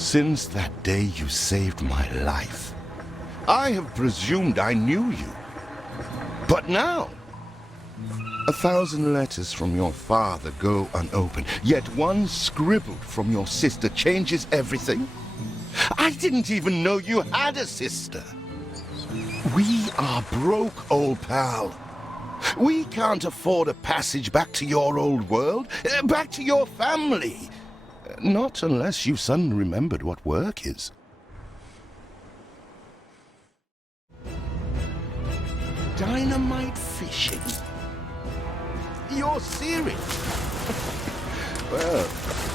Since that day you saved my life, I have presumed I knew you. But now, 1,000 letters from your father go unopened, yet one scribbled from your sister changes everything. I didn't even know you had a sister. We are broke, old pal. We can't afford a passage back to your old world, back to your family. Not unless you've suddenly remembered what work is. Dynamite fishing? You're serious? Well,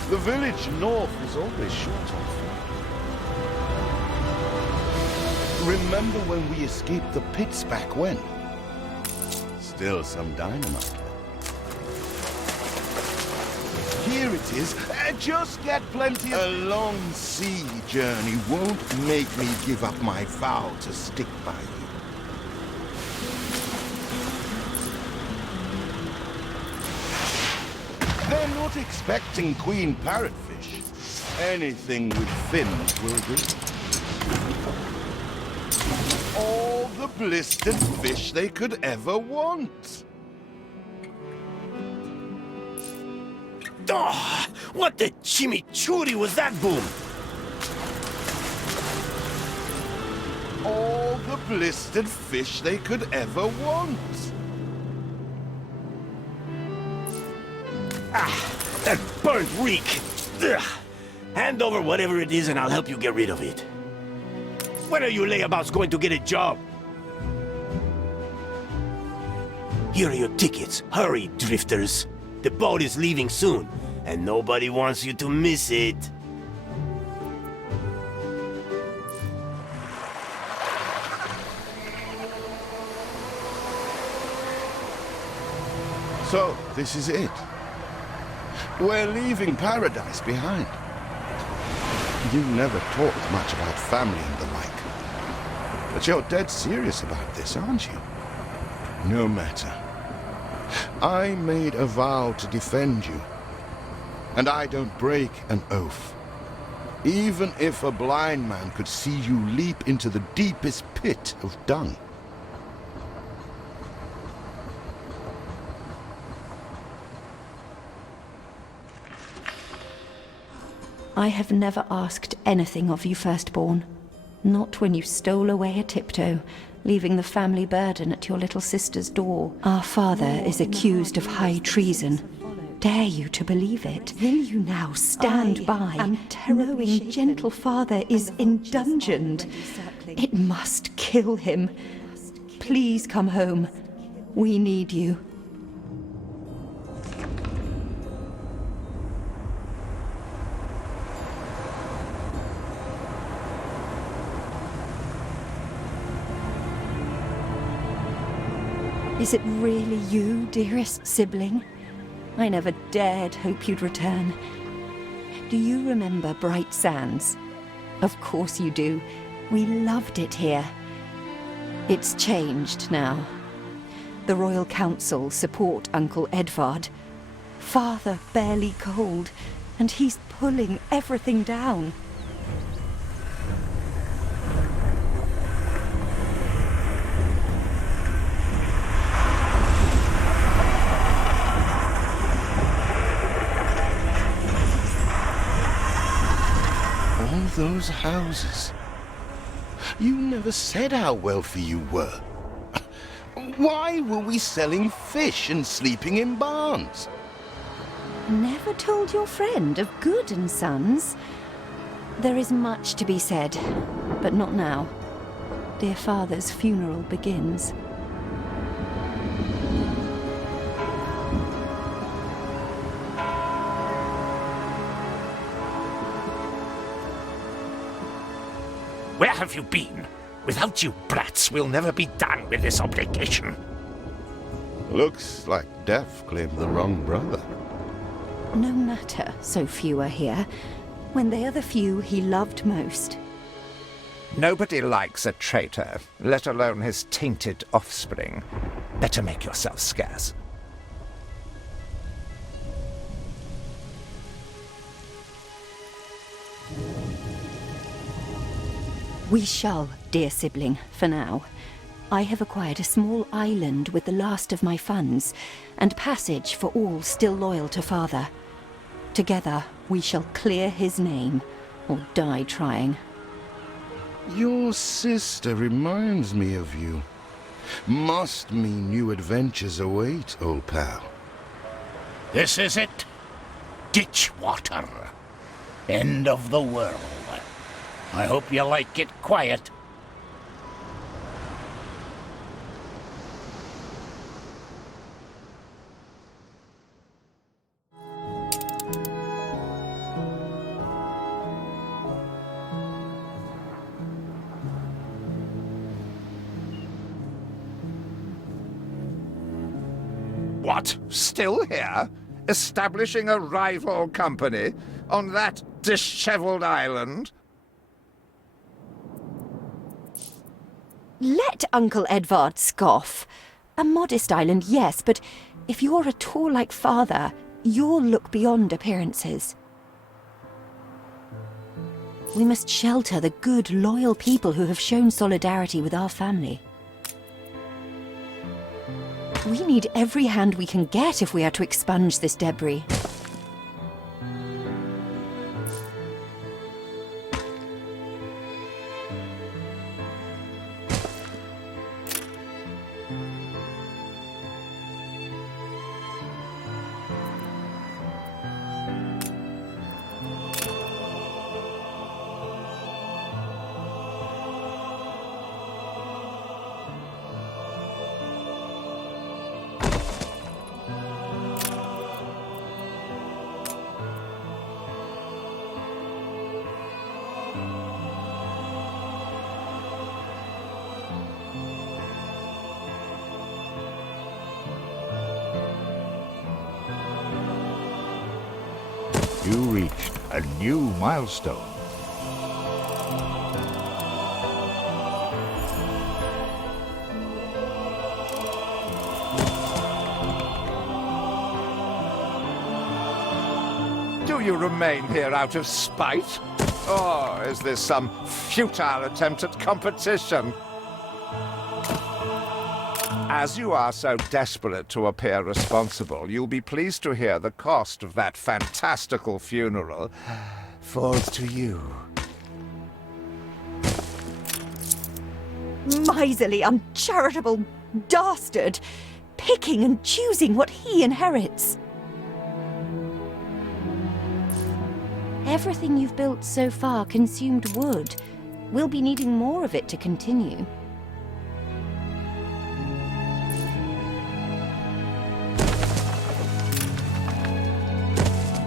the village north is always short on food. Remember when we escaped the pits back when? Still some dynamite. Here it is. Just get plenty of... A long sea journey won't make me give up my vow to stick by you. They're not expecting queen parrotfish. Anything with fins will do. All the blistered fish they could ever want. Oh, what the chimichurri was that, Boom? All the blistered fish they could ever want. Ah, that burnt reek. Ugh. Hand over whatever it is and I'll help you get rid of it. When are you layabouts going to get a job? Here are your tickets. Hurry, drifters. The boat is leaving soon, and nobody wants you to miss it. So, this is it. We're leaving paradise behind. You never talked much about family and the like. But you're dead serious about this, aren't you? No matter. I made a vow to defend you. And I don't break an oath. Even if a blind man could see you leap into the deepest pit of dung. I have never asked anything of you, firstborn. Not when you stole away a tiptoe, leaving the family burden at your little sister's door. Our father is accused of high treason. Dare you to believe it? Will you now stand by, knowing gentle father is indungeoned? It must kill him. Please come home. We need you. Is it really you, dearest sibling? I never dared hope you'd return. Do you remember Bright Sands? Of course you do. We loved it here. It's changed now. The Royal Council support Uncle Edvard. Father barely cold, and he's pulling everything down. Those houses. You never said how wealthy you were. Why were we selling fish and sleeping in barns? Never told your friend of Good and Sons? There is much to be said, but not now. Dear father's funeral begins. Where have you been? Without you brats, we'll never be done with this obligation. Looks like Death claimed the wrong brother. No matter, so few are here, when they are the few he loved most. Nobody likes a traitor, let alone his tainted offspring. Better make yourself scarce. We shall, dear sibling, for now. I have acquired a small island with the last of my funds, and passage for all still loyal to father. Together, we shall clear his name, or die trying. Your sister reminds me of you. Must mean new adventures await, old pal. This is it. Ditch water. End of the world. I hope you like it quiet. What? Still here? Establishing a rival company on that disheveled island? Let Uncle Edvard scoff. A modest island, yes, but if you're at all like father, you'll look beyond appearances. We must shelter the good, loyal people who have shown solidarity with our family. We need every hand we can get if we are to expunge this debris. You reached a new milestone. Do you remain here out of spite? Or is this some futile attempt at competition? As you are so desperate to appear responsible, you'll be pleased to hear the cost of that fantastical funeral falls to you. Miserly, uncharitable dastard! Picking and choosing what he inherits. Everything you've built so far consumed wood. We'll be needing more of it to continue.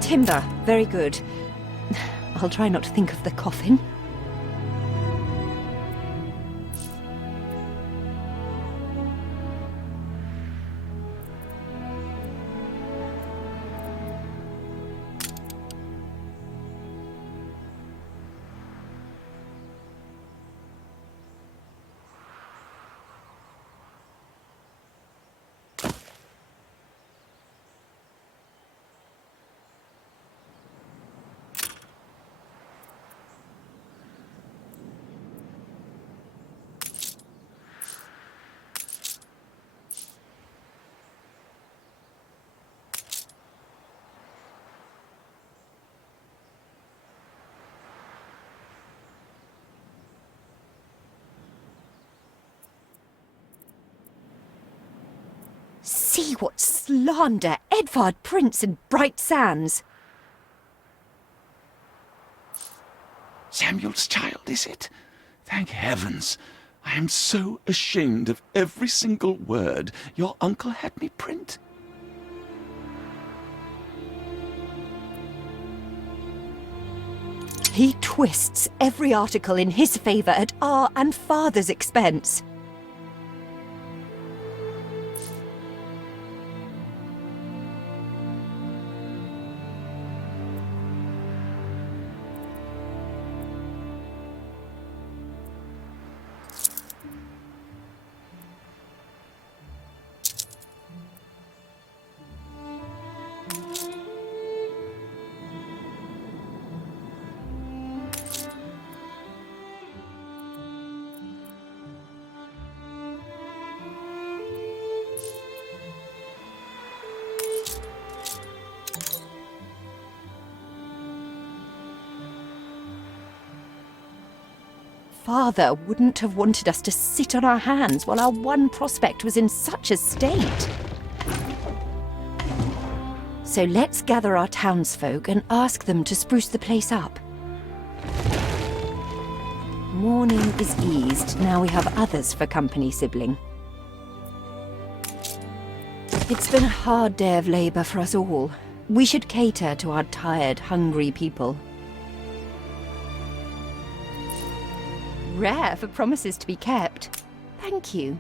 Timber, very good. I'll try not to think of the coffin. See what slander Edvard Prince and Bright Sands. Samuel's child, is it? Thank heavens. I am so ashamed of every single word your uncle had me print. He twists every article in his favor at our and father's expense. father wouldn't have wanted us to sit on our hands while our one prospect was in such a state. So let's gather our townsfolk and ask them to spruce the place up. Mourning is eased, now we have others for company, sibling. It's been a hard day of labor for us all. We should cater to our tired, hungry people. Rare for promises to be kept. Thank you.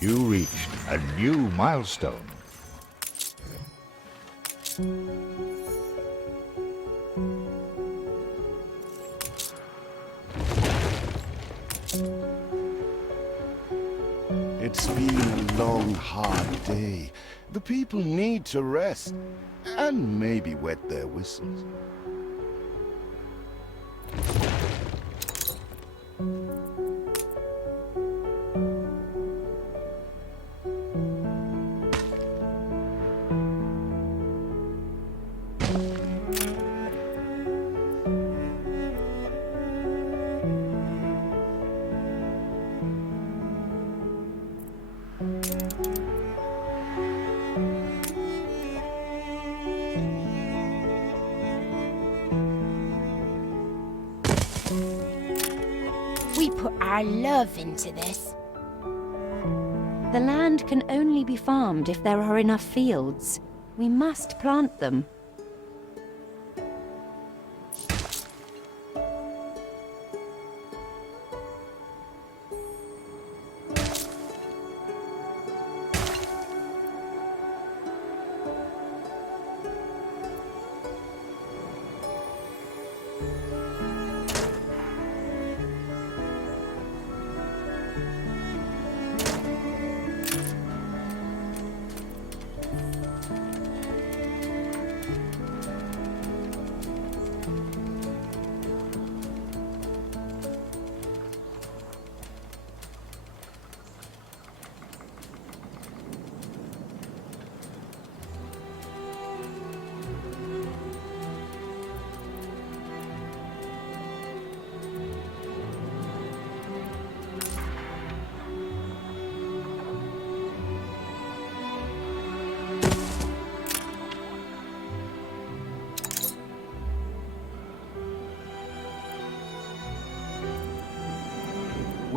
You reached a new milestone. It's been a long, hard day. The people need to rest and maybe wet their whistles. We put our love into this. The land can only be farmed if there are enough fields. We must plant them.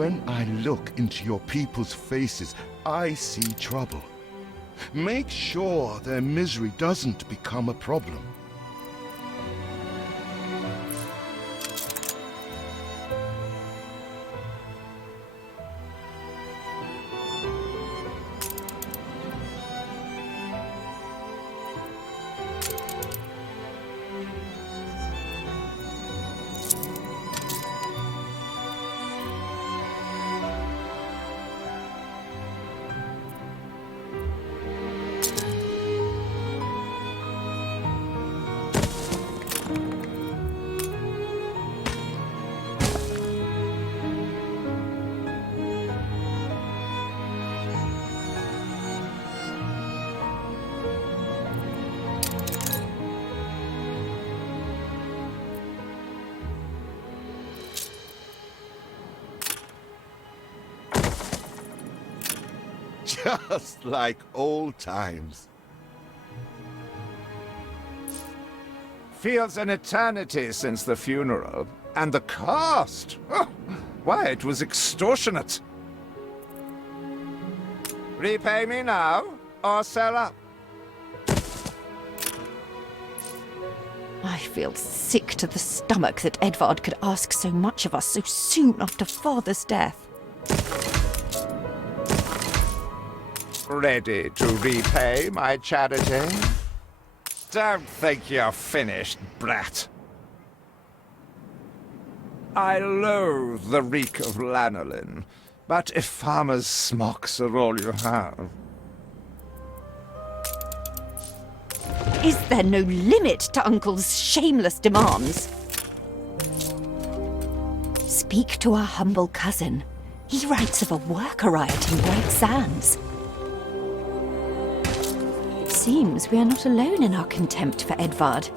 when I look into your people's faces, I see trouble. Make sure their misery doesn't become a problem. Just like old times. Feels an eternity since the funeral. And the cost! Oh, why, it was extortionate. Repay me now, or sell up. I feel sick to the stomach that Edvard could ask so much of us so soon after Father's death. Ready to repay my charity? Don't think you're finished, brat. I loathe the reek of lanolin, but if farmers' smocks are all you have... Is there no limit to Uncle's shameless demands? Speak to our humble cousin. He writes of a worker riot in Bright Sands. It seems we are not alone in our contempt for Edvard.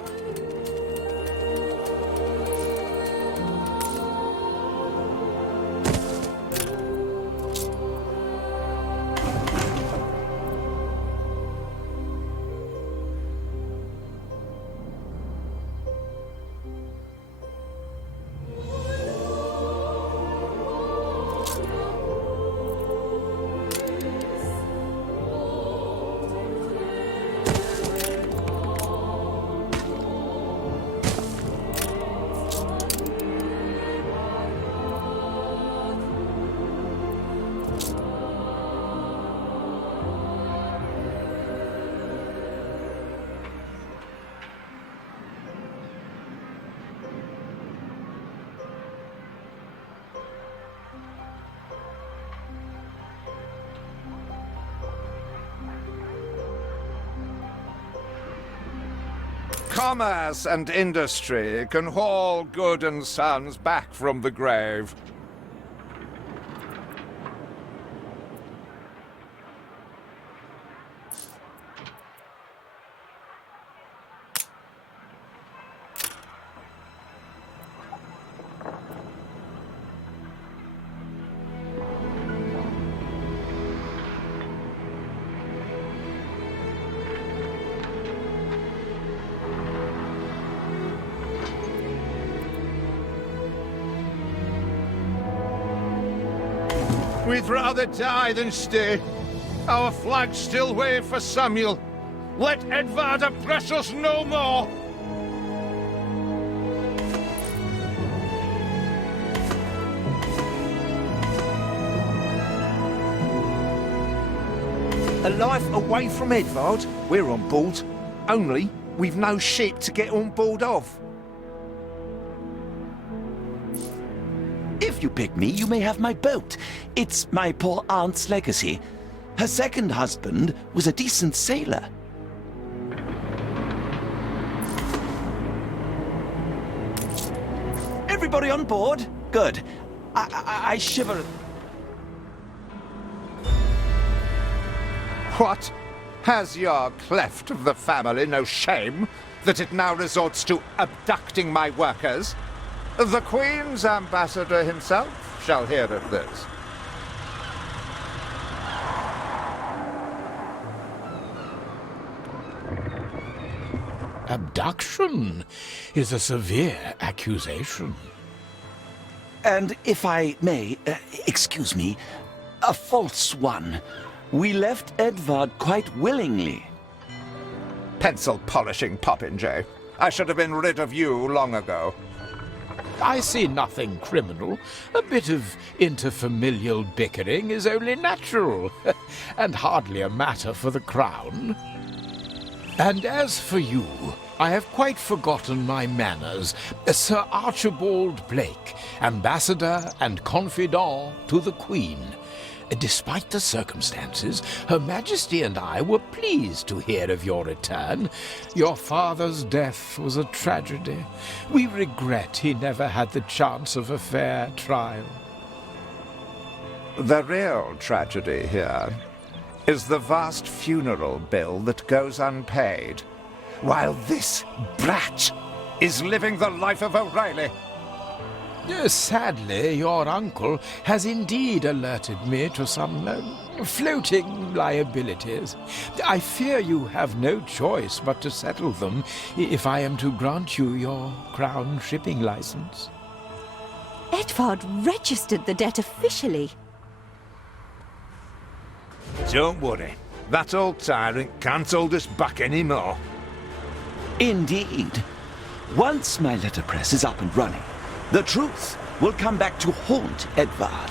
Commerce and industry can haul good and sons back from the grave. We'd rather die than stay. Our flags still wave for Samuel. Let Edvard oppress us no more! A life away from Edvard? We're on board. Only, we've no ship to get on board of. If you pick me, you may have my boat. It's my poor aunt's legacy. Her second husband was a decent sailor. Everybody on board? Good. I shiver. What? Has your cleft of the family no shame that it now resorts to abducting my workers? The Queen's ambassador himself shall hear of this. Abduction is a severe accusation. And if I may, excuse me, a false one. We left Edvard quite willingly. Pencil polishing popinjay. I should have been rid of you long ago. I see nothing criminal. A bit of interfamilial bickering is only natural, and hardly a matter for the crown. And as for you, I have quite forgotten my manners. Sir Archibald Blake, ambassador and confidant to the Queen. Despite the circumstances, Her Majesty and I were pleased to hear of your return. Your father's death was a tragedy. We regret he never had the chance of a fair trial. The real tragedy here is the vast funeral bill that goes unpaid, while this brat is living the life of O'Reilly. Sadly, your uncle has indeed alerted me to some floating liabilities. I fear you have no choice but to settle them if I am to grant you your crown shipping license. Edvard registered the debt officially. Don't worry. That old tyrant can't hold us back anymore. Indeed. Once my letterpress is up and running, the truth will come back to haunt Edvard.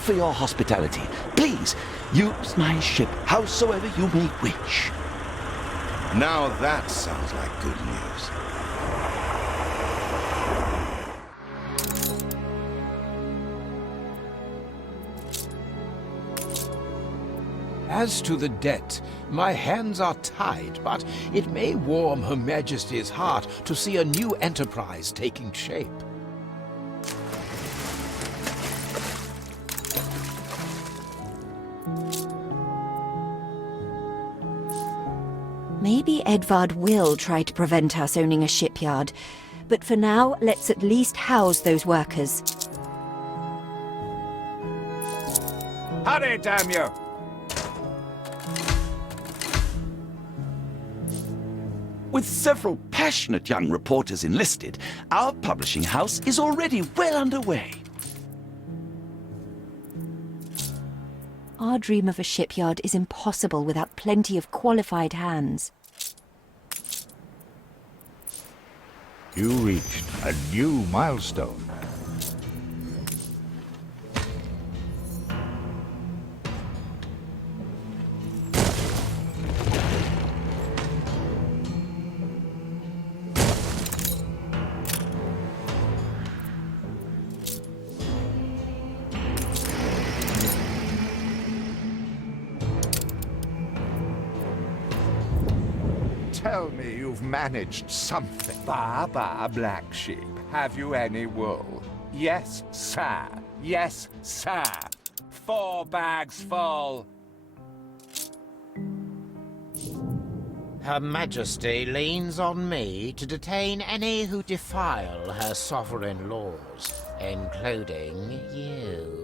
For your hospitality, please use my ship howsoever you may wish. Now that sounds like good news. As to the debt, my hands are tied, but it may warm Her Majesty's heart to see a new enterprise taking shape. Maybe Edvard will try to prevent us owning a shipyard, but for now, let's at least house those workers. Hurry, damn you! With several passionate young reporters enlisted, our publishing house is already well underway. Our dream of a shipyard is impossible without plenty of qualified hands. You reached a new milestone. Tell me you've managed something. Baba, black sheep, have you any wool? Yes, sir. Yes, sir. 4 bags full. Her Majesty leans on me to detain any who defile her sovereign laws, including you.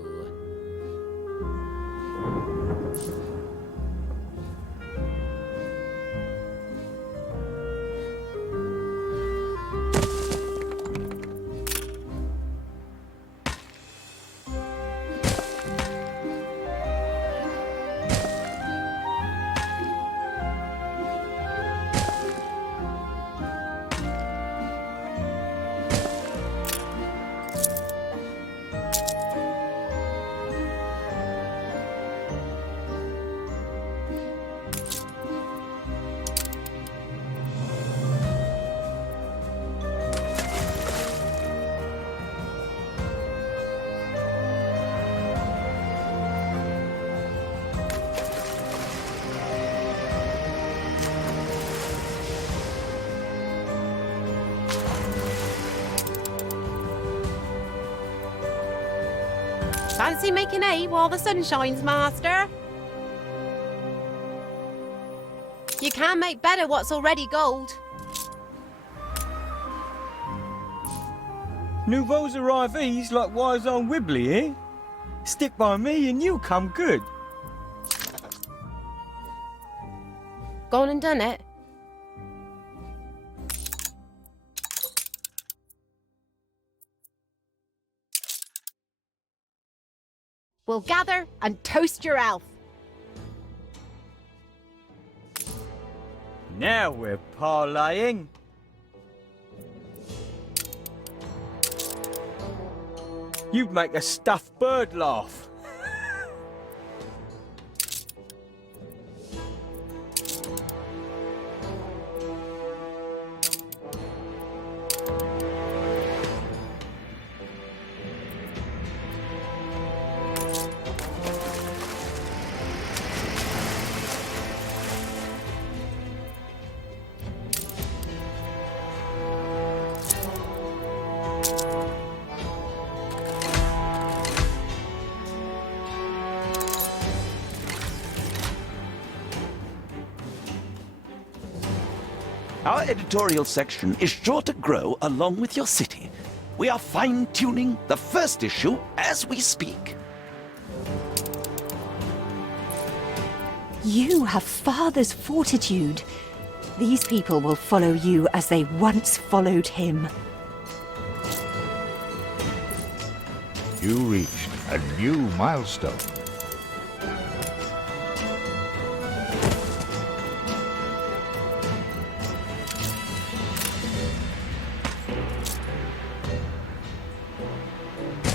Fancy making hay while the sun shines, master? You can make better what's already gold. Nouveaux arrivees like wise old Wibbly, eh? Stick by me and you'll come good. Gone and done it. We'll gather and toast your elf. Now we're parlaying. You'd make a stuffed bird laugh. Our editorial section is sure to grow along with your city. We are fine-tuning the first issue as we speak. You have father's fortitude. These people will follow you as they once followed him. You reached a new milestone.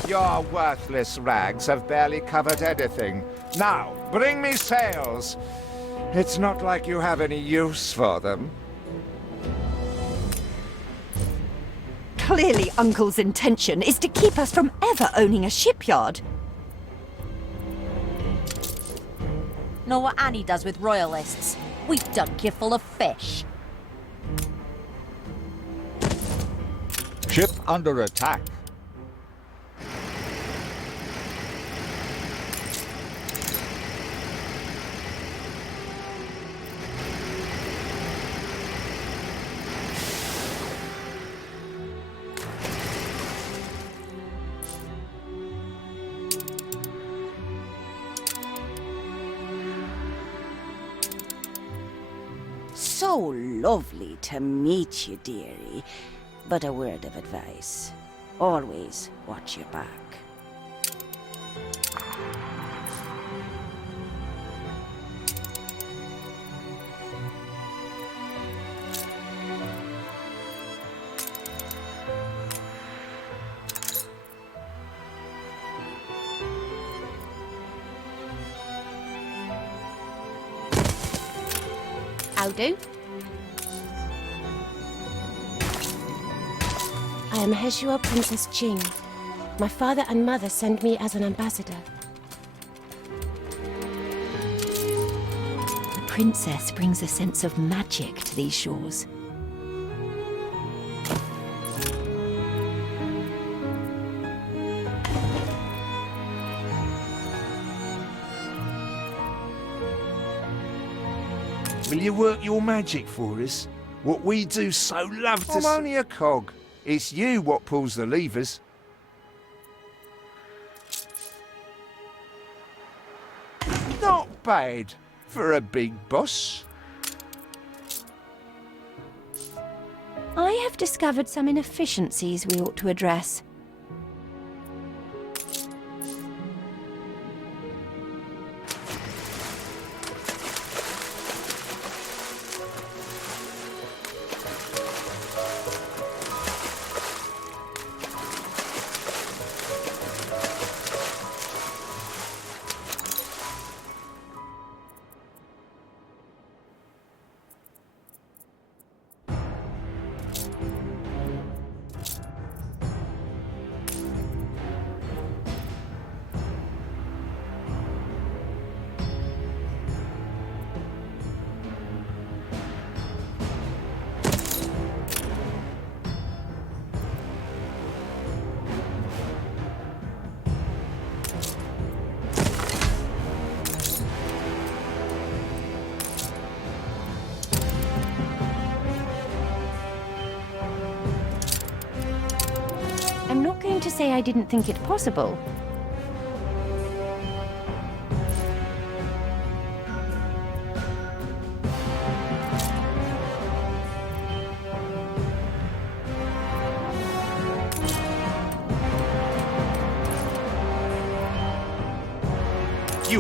Your worthless rags have barely covered anything. Now, bring me sails. It's not like you have any use for them. Clearly Uncle's intention is to keep us from ever owning a shipyard. Know what Annie does with royalists? We dunk you full of fish. Ship under attack. So lovely to meet you, dearie. But a word of advice. Always watch your back. I'll do. I am Heshua Princess Jing. My father and mother sent me as an ambassador. The princess brings a sense of magic to these shores. Will you work your magic for us? What we do so love to I'm only a cog. It's you what pulls the levers. Not bad for a big boss. I have discovered some inefficiencies we ought to address. I'm not going to say I didn't think it possible.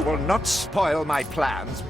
will not spoil my plans.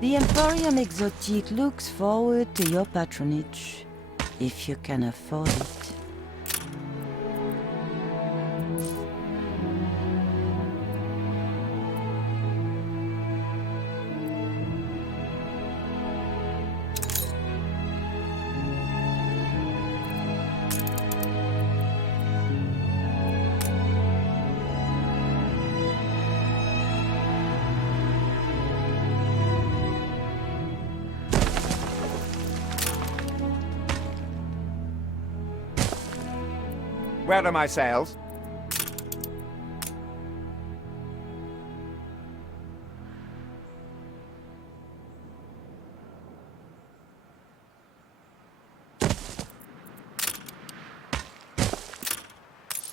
The Emporium Exotique looks forward to your patronage, if you can afford it. Where are my sails?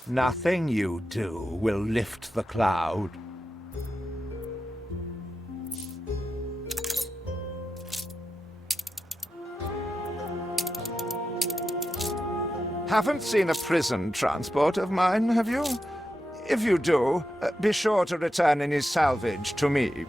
Nothing you do will lift the cloud. Haven't seen a prison transport of mine, have you? If you do, be sure to return any salvage to me.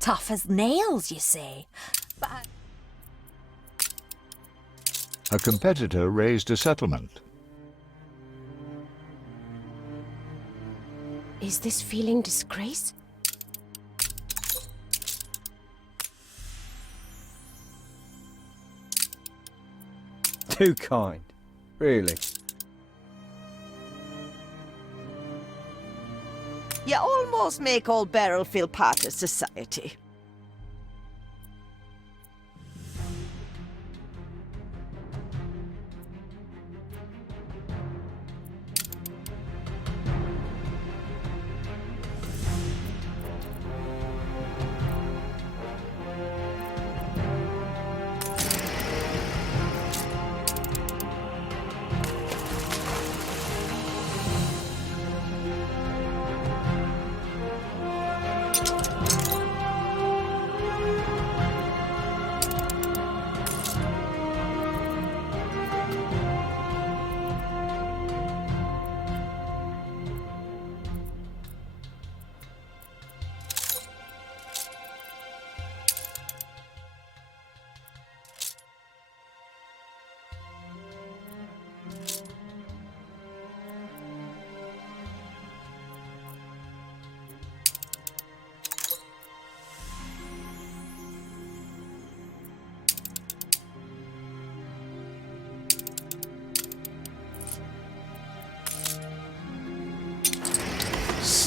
Tough as nails, you say. But A competitor raised a settlement. Is this feeling disgrace? Too kind. Really. You almost make old Beryl feel part of society.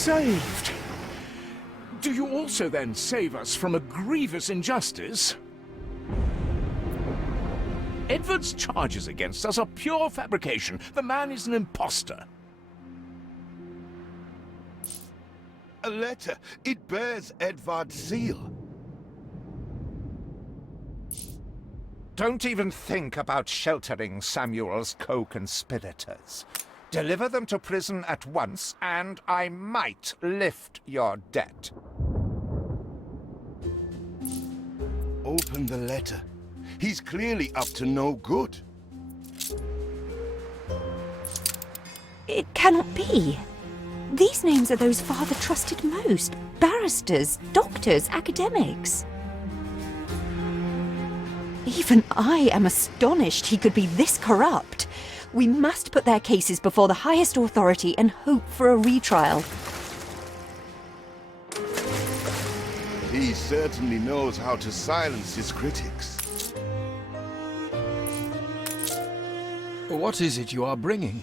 saved. Do you also then save us from a grievous injustice? Edward's charges against us are pure fabrication. The man is an imposter. A letter. It bears Edvard's seal. Don't even think about sheltering Samuel's co-conspirators. Deliver them to prison at once, and I might lift your debt. Open the letter. He's clearly up to no good. It cannot be. These names are those Father trusted most. Barristers, doctors, academics. Even I am astonished he could be this corrupt. We must put their cases before the highest authority and hope for a retrial. He certainly knows how to silence his critics. What is it you are bringing?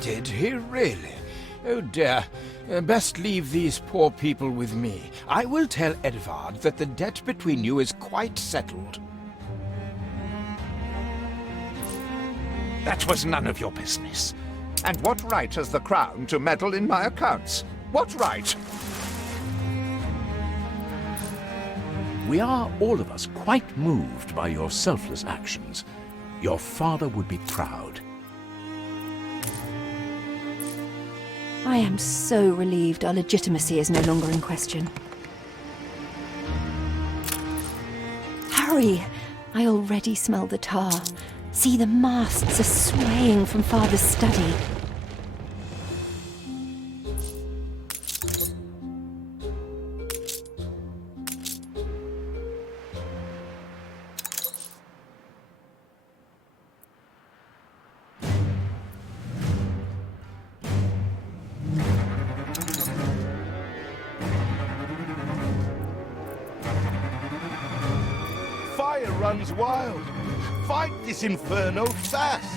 Did he really? Oh dear. Best leave these poor people with me. I will tell Edvard that the debt between you is quite settled. That was none of your business. And what right has the Crown to meddle in my accounts? What right? We are, all of us, quite moved by your selfless actions. Your father would be proud. I am so relieved our legitimacy is no longer in question. Hurry! I already smell the tar. See, the masts are swaying from Father's study. Fire runs wild. Fight this inferno fast!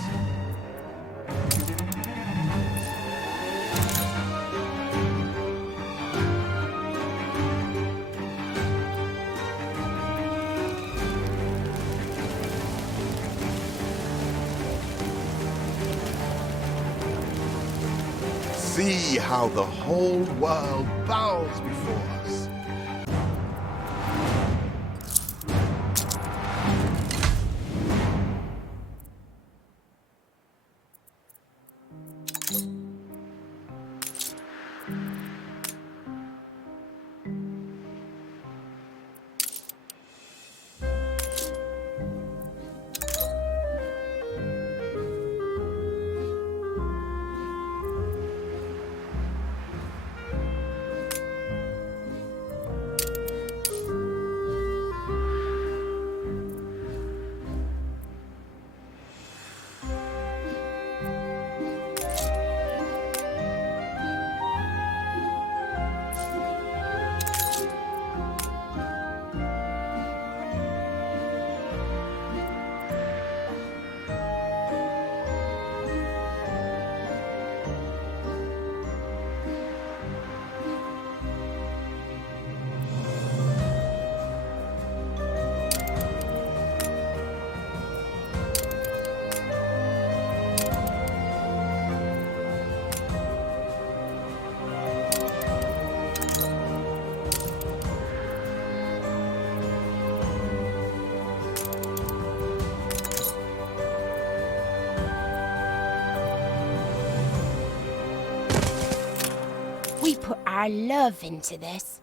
See how the whole world bows before us. We put our love into this.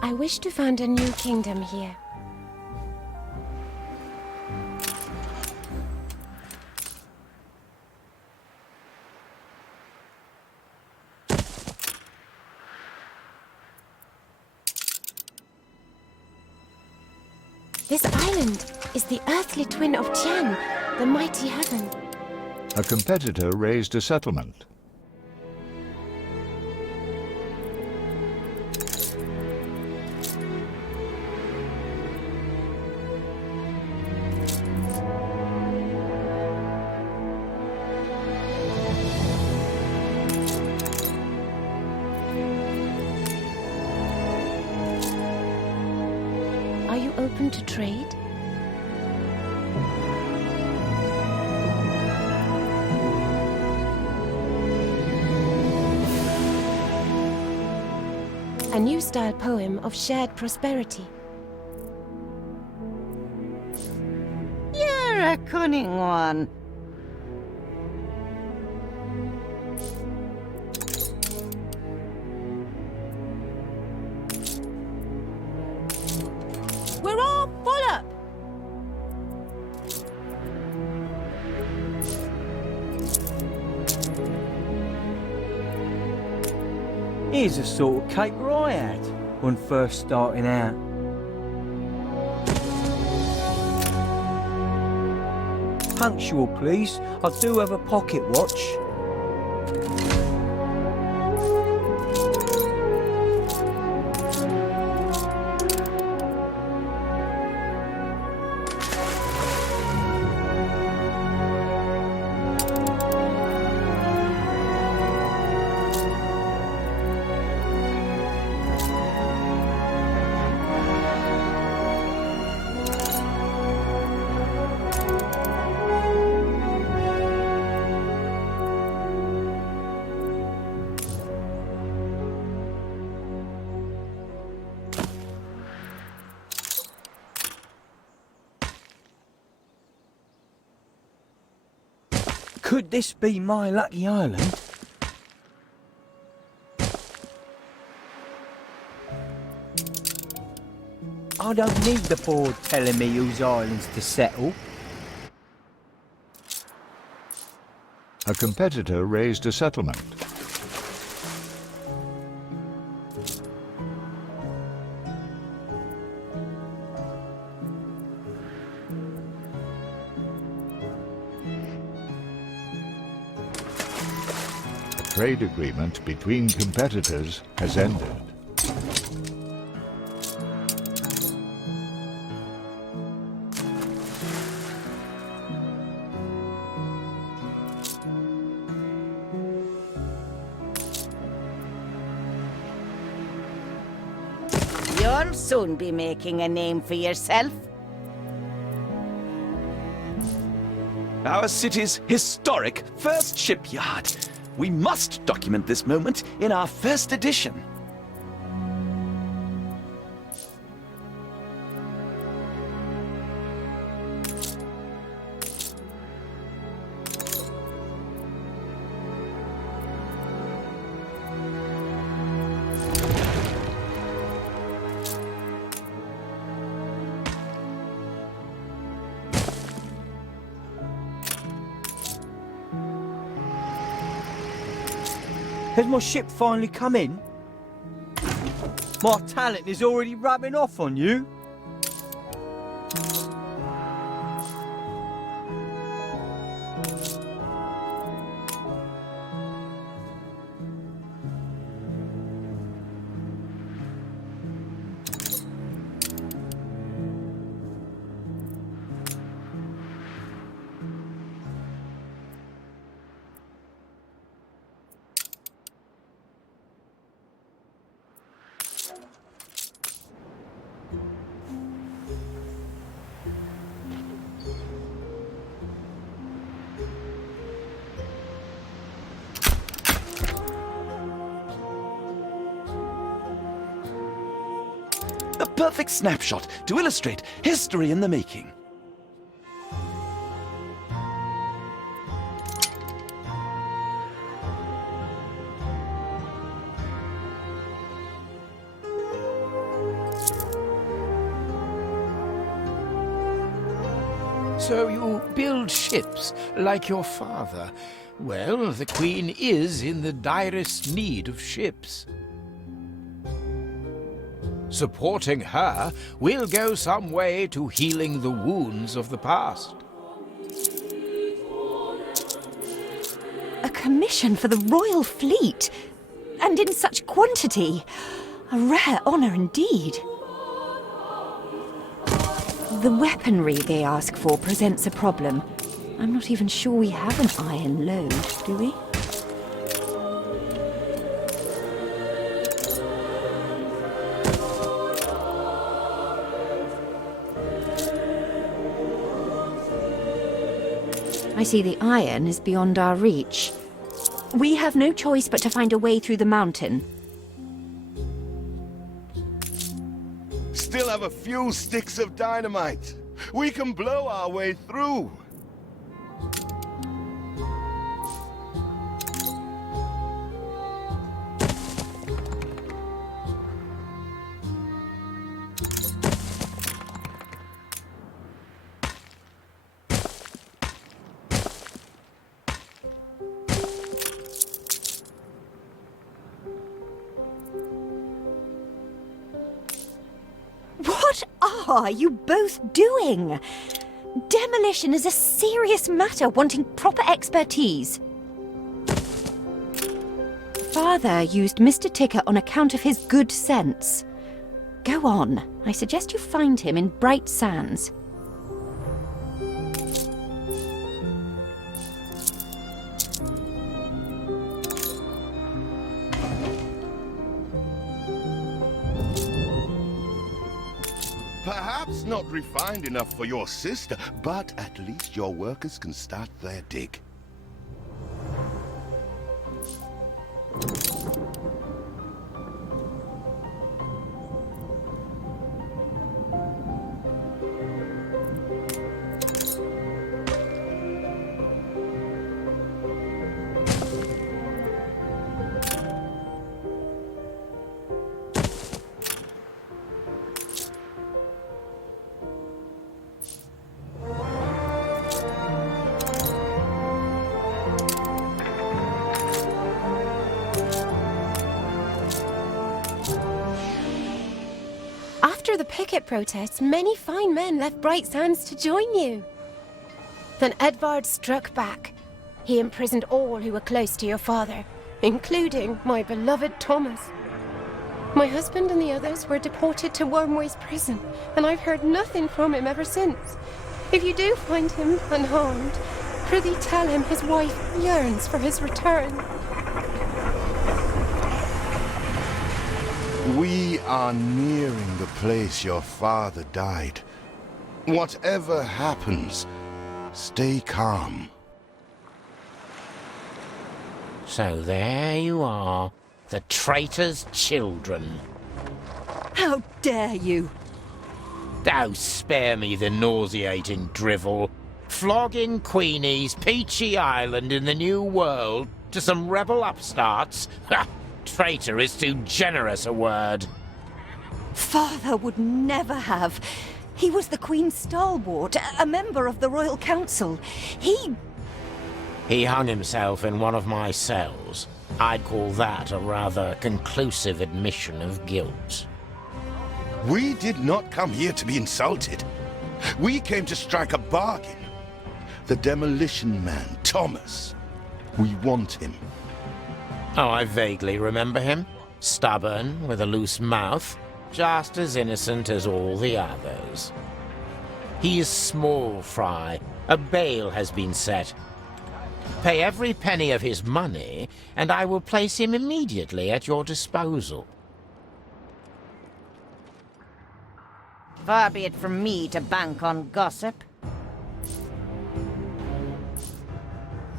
I wish to found a new kingdom here. This island is the earthly twin of Tian, the mighty heaven. A competitor raised a settlement. to trade? A new style poem of shared prosperity. You're a cunning one. We're all full up! Here's the sort of caper I had when first starting out. Punctual, please. I do have a pocket watch. Could this be my lucky island? I don't need the board telling me whose islands to settle. A competitor raised a settlement. Trade agreement between competitors has ended. You'll soon be making a name for yourself. Our city's historic first shipyard. We must document this moment in our first edition. Has my ship finally come in? My talent is already rubbing off on you. A perfect snapshot to illustrate history in the making. So you build ships like your father. Well, the Queen is in the direst need of ships. Supporting her will go some way to healing the wounds of the past. A commission for the royal fleet, and in such quantity. A rare honour indeed. The weaponry they ask for presents a problem. I'm not even sure we have an iron load, do we? I see the iron is beyond our reach. We have no choice but to find a way through the mountain. Still have a few sticks of dynamite. We can blow our way through. What are you both doing? Demolition is a serious matter wanting proper expertise. Father used Mr. Ticker on account of his good sense. Go on. I suggest you find him in Bright Sands. Perhaps not refined enough for your sister, but at least your workers can start their dig. After the picket protests, many fine men left Bright Sands to join you. Then Edvard struck back. He imprisoned all who were close to your father, including my beloved Thomas. My husband and the others were deported to Wormway's prison, and I've heard nothing from him ever since. If you do find him unharmed, prithee tell him his wife yearns for his return. We are nearing the place your father died. Whatever happens, stay calm. So there you are, the traitor's children. How dare you! Oh, spare me the nauseating drivel. Flogging Queenie's peachy island in the New World to some rebel upstarts? Ha! Traitor is too generous a word. Father would never have. He was the Queen's stalwart, a member of the Royal Council. He hung himself in one of my cells. I'd call that a rather conclusive admission of guilt. We did not come here to be insulted. We came to strike a bargain. The demolition man, Thomas. We want him. Oh, I vaguely remember him. Stubborn, with a loose mouth, just as innocent as all the others. He is small fry. A bail has been set. Pay every penny of his money, and I will place him immediately at your disposal. Far be it from me to bank on gossip.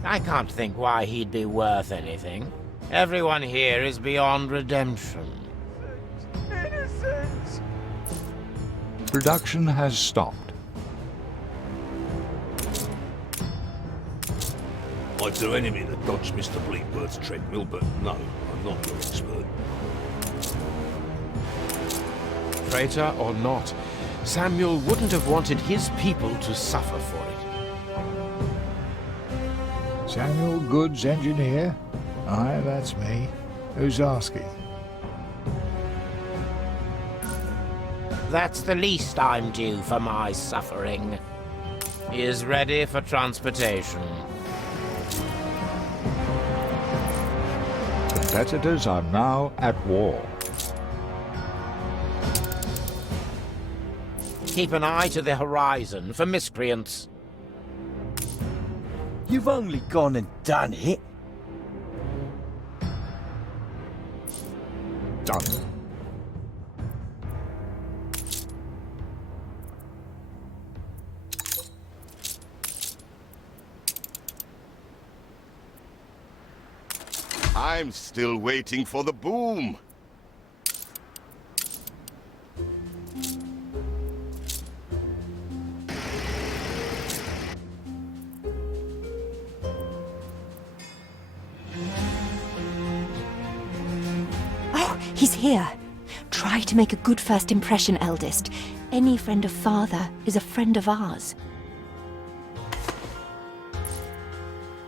I can't think why he'd be worth anything. Everyone here is beyond redemption. Innocent! Production has stopped. I'd do anything to dodge Mr. Bleakbird's treadmill, but no, I'm not your expert. Traitor or not, Samuel wouldn't have wanted his people to suffer for it. Samuel Goods, engineer? Aye, that's me. Who's asking? That's the least I'm due for my suffering. He is ready for transportation. Competitors are now at war. Keep an eye to the horizon for miscreants. You've only gone and done it. Done. I'm still waiting for the boom. Oh, he's here. Try to make a good first impression, eldest. Any friend of father is a friend of ours.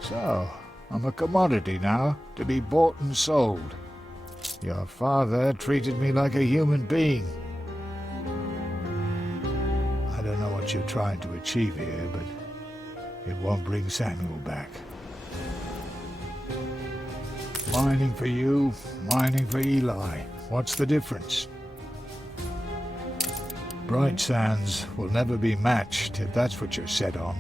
So, I'm a commodity now, to be bought and sold. Your father treated me like a human being. I don't know what you're trying to achieve here, but it won't bring Samuel back. Mining for you, mining for Eli. What's the difference? Bright Sands will never be matched if that's what you're set on.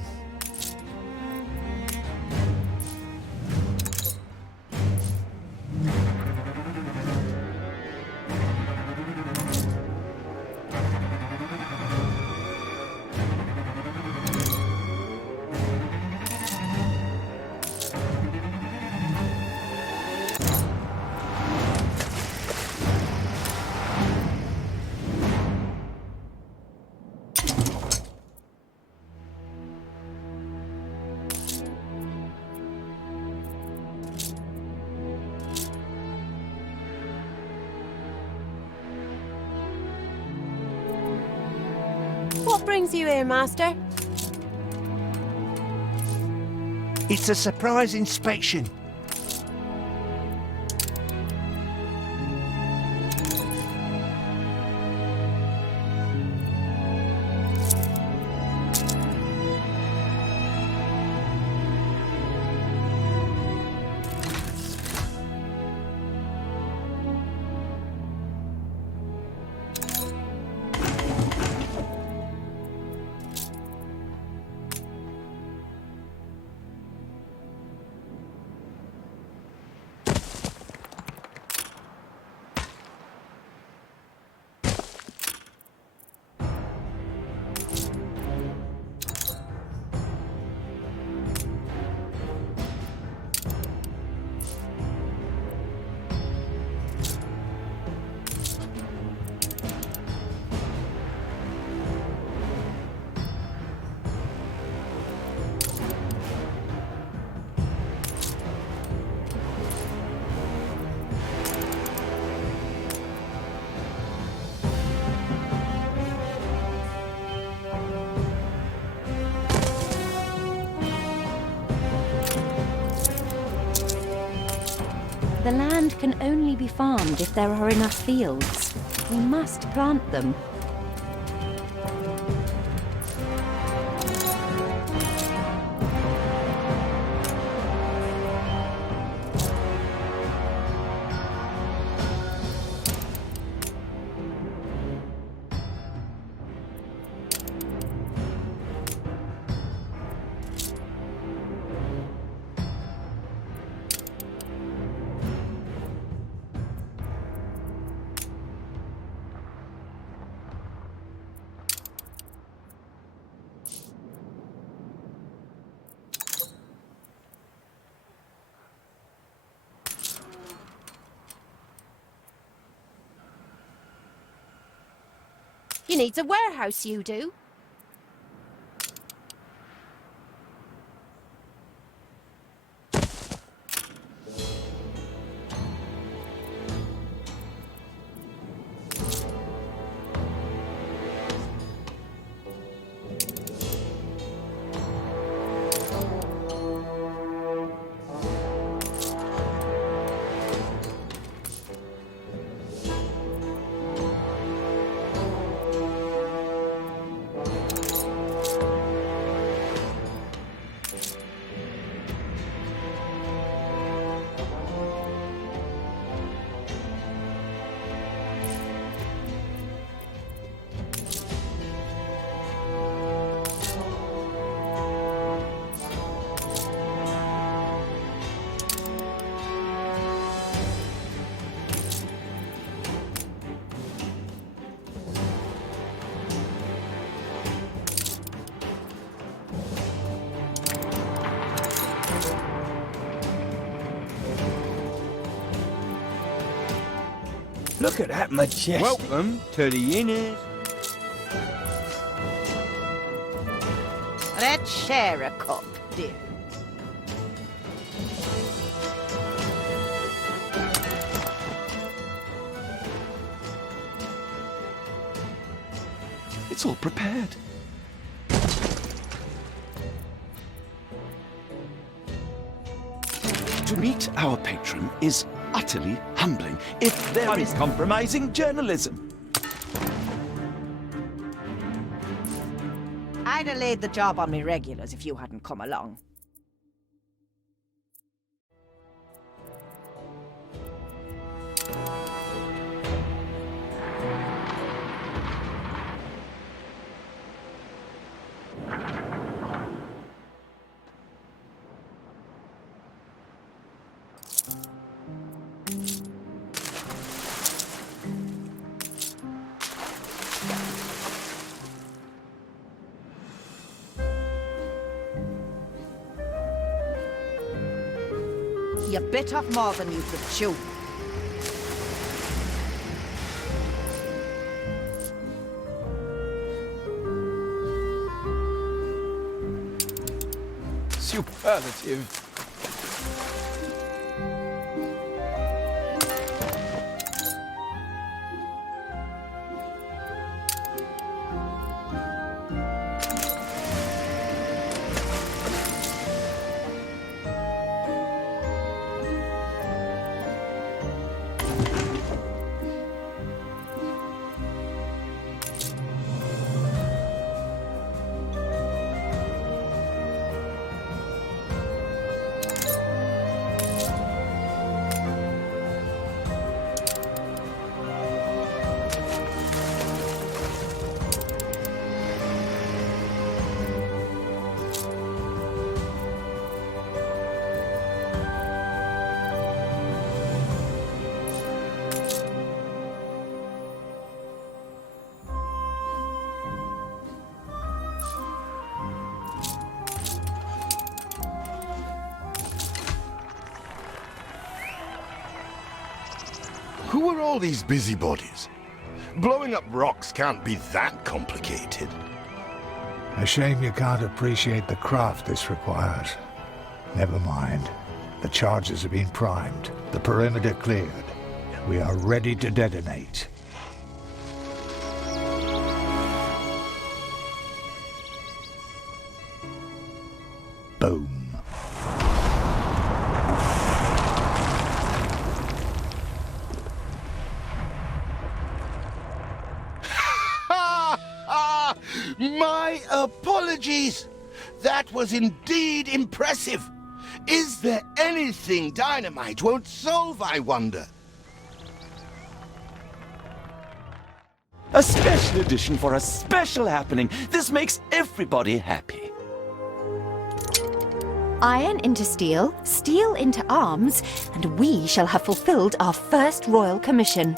What brings you here, Master? It's a surprise inspection. The land can only be farmed if there are enough fields. We must plant them. You need a warehouse, you do. Look at that majestic. Welcome to the Inners. Let's share a cup, dear. It's all prepared. To meet our patron is utterly humbling, if there is compromising journalism. I'd have laid the job on me regulars if you hadn't come along. You bit off more than you could chew. Superlative. Who are all these busybodies? Blowing up rocks can't be that complicated. A shame you can't appreciate the craft this requires. Never mind. The charges have been primed. The perimeter cleared. We are ready to detonate. Boom. My apologies! That was indeed impressive! Is there anything dynamite won't solve, I wonder? A special edition for a special happening. This makes everybody happy. Iron into steel, steel into arms, and we shall have fulfilled our first royal commission.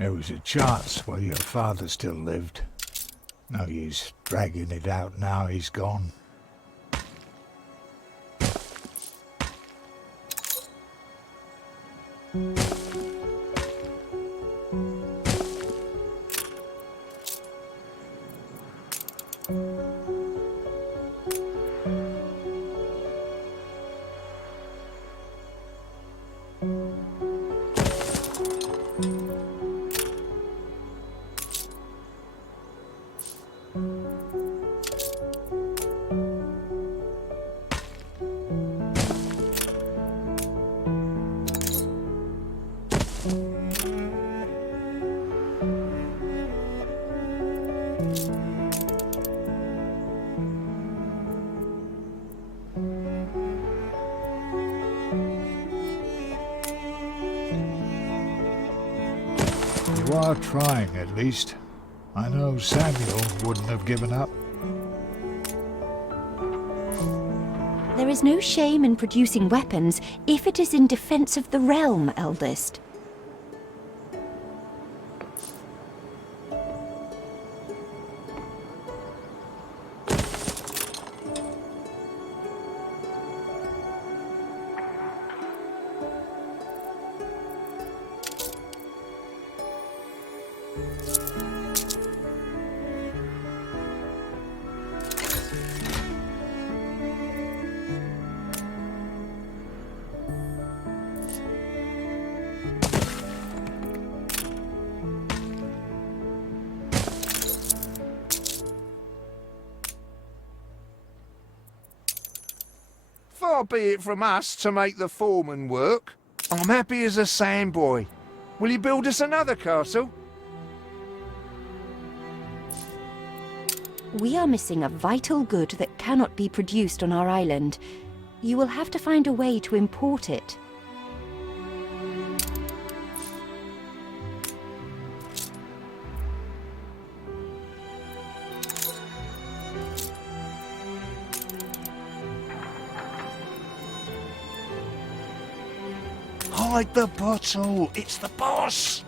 There was a chance while your father still lived. No use dragging it out now he's gone. You are trying, at least. I know Samuel wouldn't have given up. There is no shame in producing weapons if it is in defense of the realm, eldest. Far be it from us to make the foreman work. I'm happy as a sandboy. Will you build us another castle? We are missing a vital good that cannot be produced on our island. You will have to find a way to import it. Hide the bottle! It's the boss!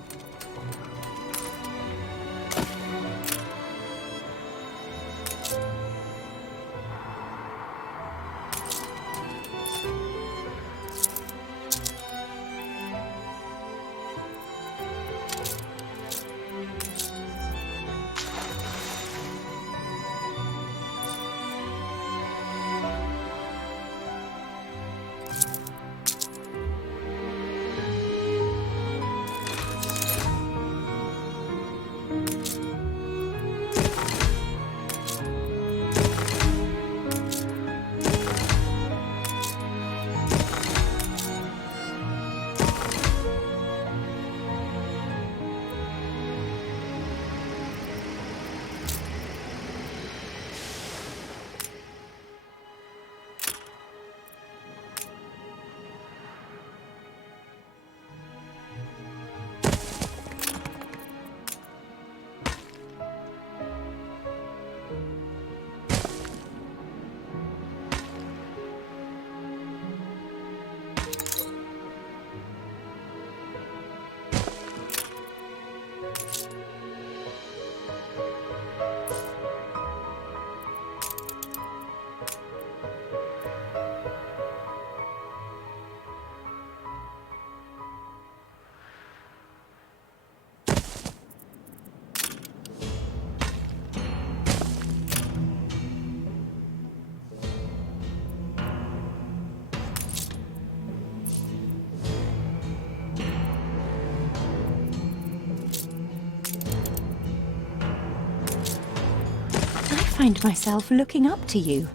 I find myself looking up to you,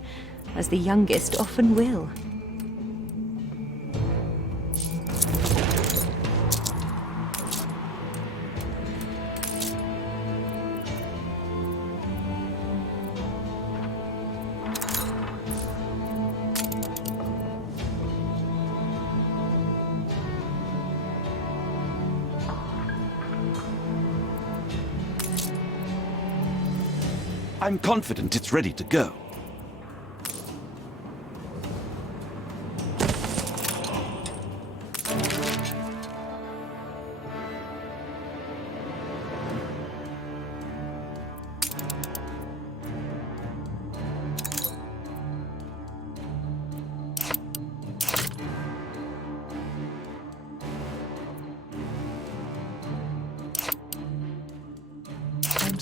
as the youngest often will. I'm confident it's ready to go.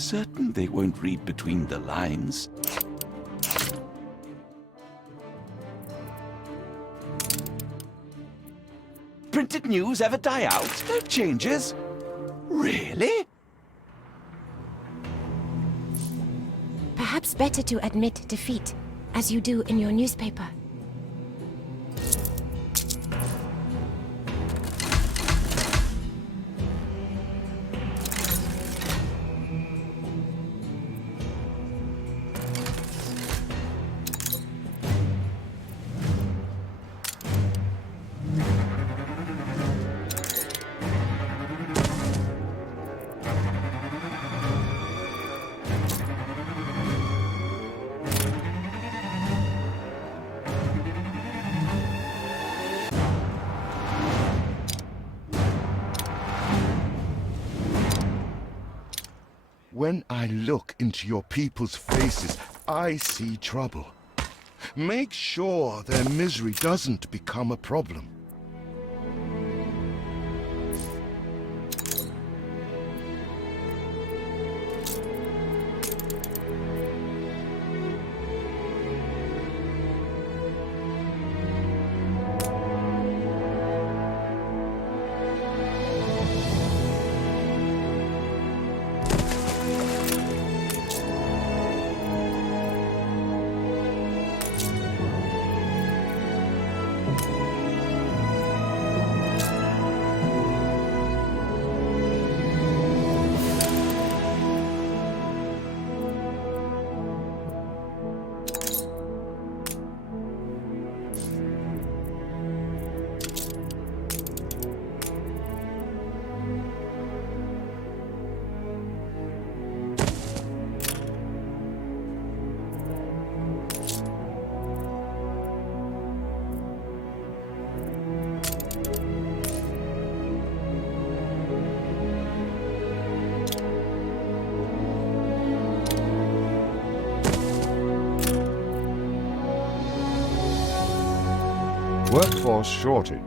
certain they won't read between the lines. Printed news ever die out? No changes? Really? Perhaps better to admit defeat, as you do in your newspaper. When I look into your people's faces, I see trouble. Make sure their misery doesn't become a problem. Workforce shortage.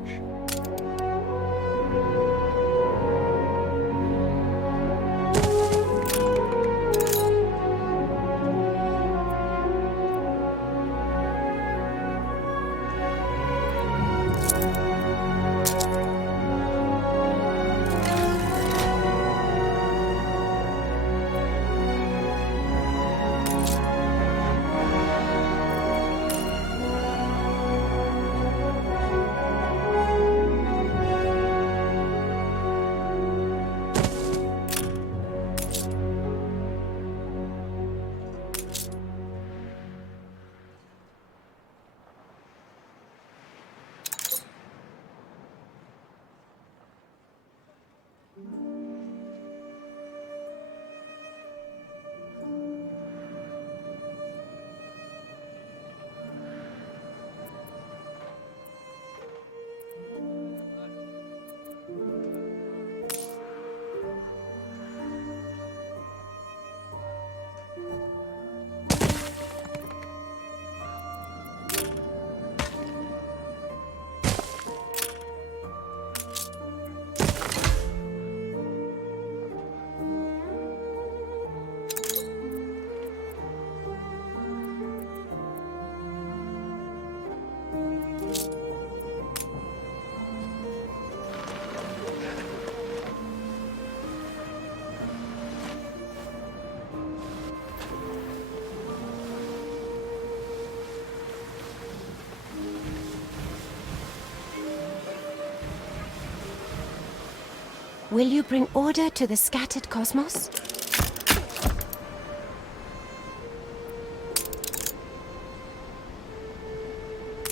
Will you bring order to the scattered cosmos?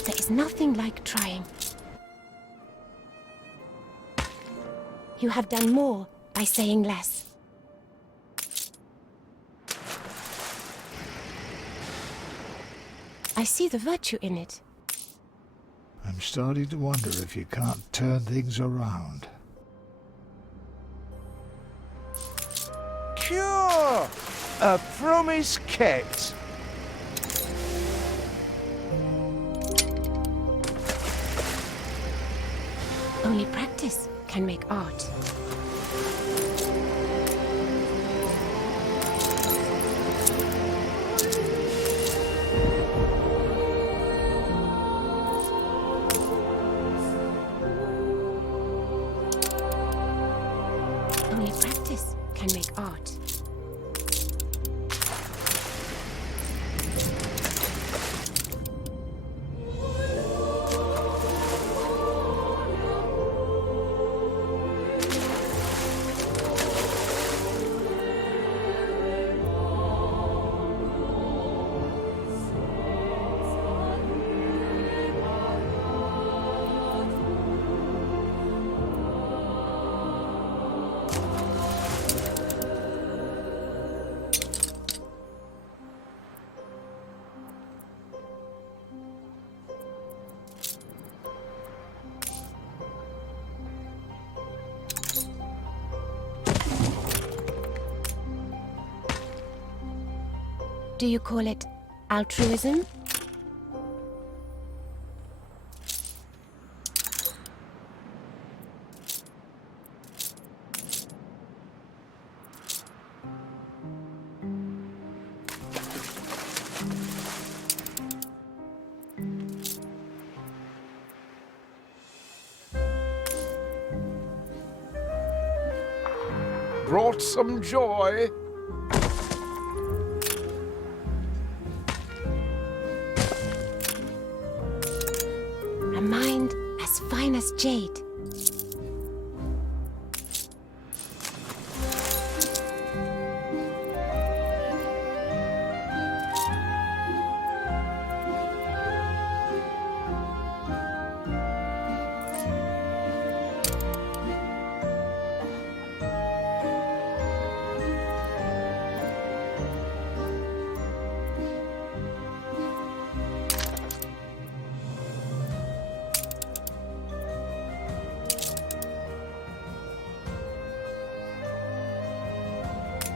There is nothing like trying. You have done more by saying less. I see the virtue in it. I'm starting to wonder if you can't turn things around. Cure! A promise kept. Only practice can make art. Do you call it altruism? Brought some joy. A mind as fine as jade.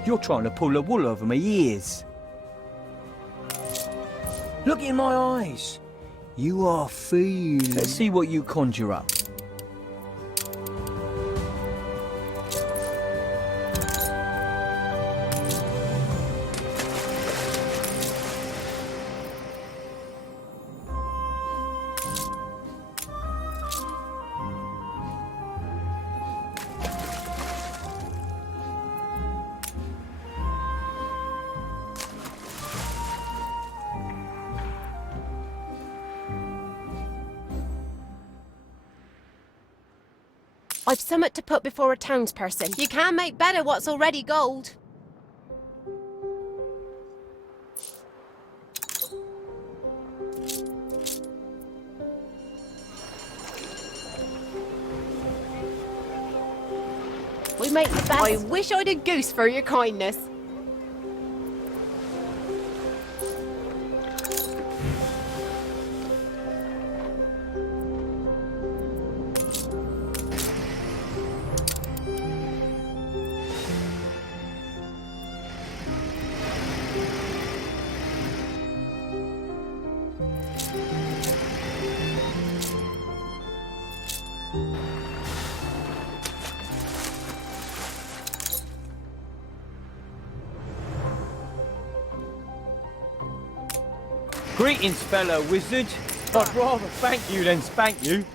You're trying to pull the wool over my ears. Look in my eyes. You are feeling. Let's see what you conjure up. I've summat to put before a townsperson. You can't make better what's already gold. We make the best. I wish I'd a goose for your kindness. Greetings, fellow wizard. I'd rather thank you than spank you.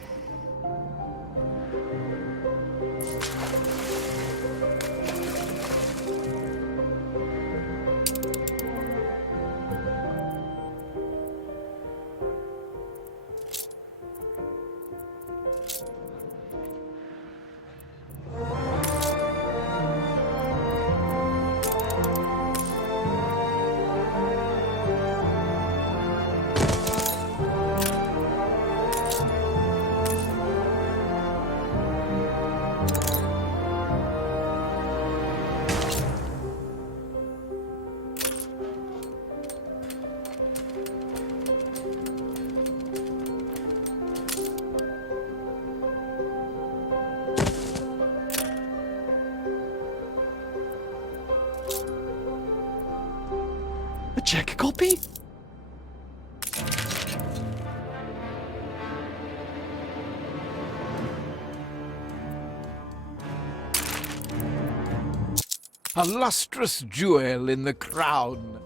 A check copy? A lustrous jewel in the crown.